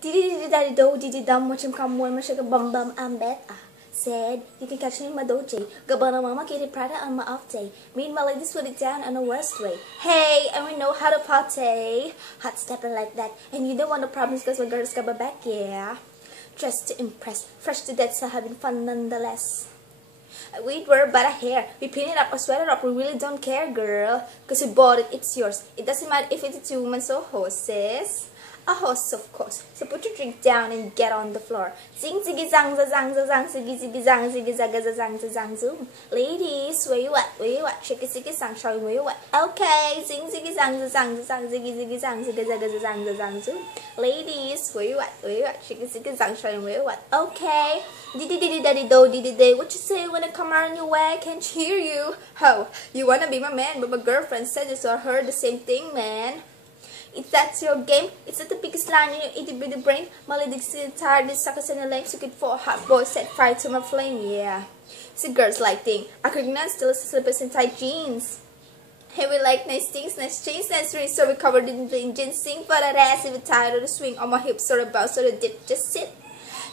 Diddy-diddy-daddy-do, diddy-dum, watchim-come-one, mashaga-bum-bum, I'm bet. Said, you can catch me in my doje. Gabana mama, get it Prada on my off day. Meanwhile, ladies put it down on the worst way. Hey, and we know how to party. Hot stepping like that. And you don't want no problems because my girls got my back, yeah. Dressed to impress, fresh to death, so having fun nonetheless. We wear but a hair. We pin it up or sweat it up. We really don't care, girl. Because you bought it, it's yours. It doesn't matter if it's a woman or horses. A horse, of course. So put your drink down and get on the floor. Zing ziggy zang za zang za zang ziggy ziggy zang ziggy zaga za zang za zang zoom. Ladies, where you at? Where you at? Shake it, ziggy zang, show me where you at. Okay, zing ziggy zang za zang za zang ziggy ziggy zang ziggy zaga za zang za zang zoom. Ladies, where you at? Where you at? Shake it, ziggy zang, show me where you at. Okay. Diddy diddy daddy do diddy day. What you say when I come around your way? I can't hear you. Ho, you wanna be my man, but my girlfriend said you saw her the same thing, man. If that's your game, it's not the biggest line in your itty bitty brain. My lady's tired, these suckers in the legs. You could for a hot boy, set fire to my flame, yeah. See girls like thing. I could not still slippers and tight jeans. Hey, we like nice things, nice chains, nice rings, so we covered in the engine. Sing for that ass if you're tired of the swing. On my hips or a bounce or a dip, just sit.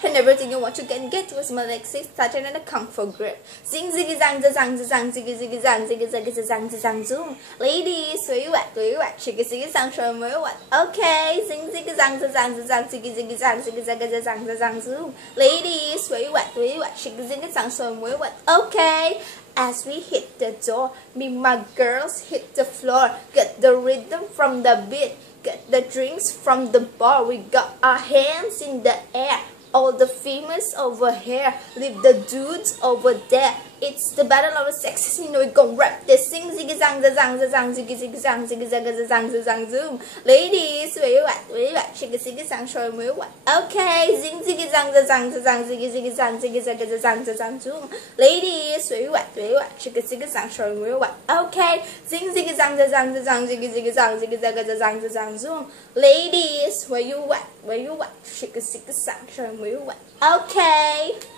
And everything you want to get was my legs starting in a comfort grip. Zing ziggy zang za zang za zang ziggy ziggy zang ziggy zaggy za zang za zang zoom. Ladies, where you at? Where you at? Shiggy ziggy zang, show me where you at. Okay, zing ziggy zang za zang za zang ziggy ziggy zang ziggy zaggy za zang za zang zoom. Ladies, where you at? Where you at? Shiggy ziggy zang, show me where you at. Okay. As we hit the door, me my girls hit the floor. Get the rhythm from the beat, get the drinks from the bar. We got our hands in the air. All the females over here, leave the dudes over there. It's the battle of the sexes, you know we gon' rap this. Sing ziggy zang za zang za zang ziggy ziggy zang ziggy zaga za zang za zang zoom. Ladies, where you at? Where you at? Shiggy ziggy zang, show me where you at. Okay, zing ziggy zang za zang za zang ziggy ziggy zang ziggy zaga za zang za zang zoom. Ladies, where you at? Where you at? Shiggy ziggy zang, show me where you at. Okay, zing ziggy zang za zang za zang ziggy ziggy zang ziggy zaga za zang za zang zoom. Ladies, where you at? Where you at? Shiggy ziggy zang, show me where you at. Okay.